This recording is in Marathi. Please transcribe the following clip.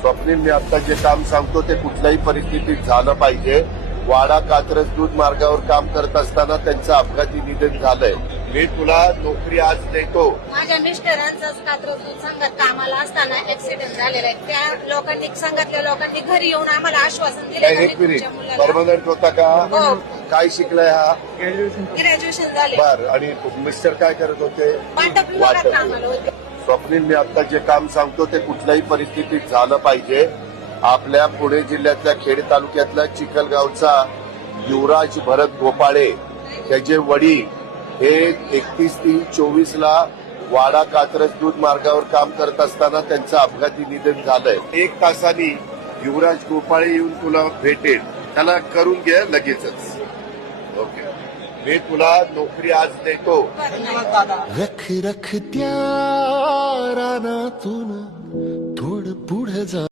स्वप्नील, मी आता जे काम सांगतो ते कुठल्याही परिस्थितीत झालं पाहिजे. वाडा कात्रज दूध मार्गावर काम करत असताना त्यांचं अपघाती निधन झालंय. मी तुला नोकरी आज देतो. माझ्या मिस्टरांचा कात्रज दूध संघात कामाला असताना ऍक्सिडेंट झालेला आहे. त्या लोकांनी, संघातल्या लोकांनी घरी येऊन आम्हाला आश्वासन दिले. एक मिनिट, परमनंट होता का? हो. काय शिकलाय हा? ग्रॅज्युएशन झाले. बर. आणि मिस्टर काय करत होते? वाटप विभागात कामाला होते. स्वप्नील, मी आता जे काम सांगतो ते कुठल्याही परिस्थितीत झालं पाहिजे. आपल्या पुणे जिल्ह्यातल्या खेड तालुक्यातल्या चिखलगावचा युवराज भरत गोपाळे, त्याचे वडील हे 31/3/24 वाडा कात्रज दूध मार्गावर काम करत असताना त्यांचं अपघाती निधन झालंय. 1 तासानी युवराज गोपाळे येऊन तुला भेटेल. त्याला करून घे लगेचच. ओके, मी तुला नोकरी आज देतो. रख रख त्या रानातून थोडं पुढे जा.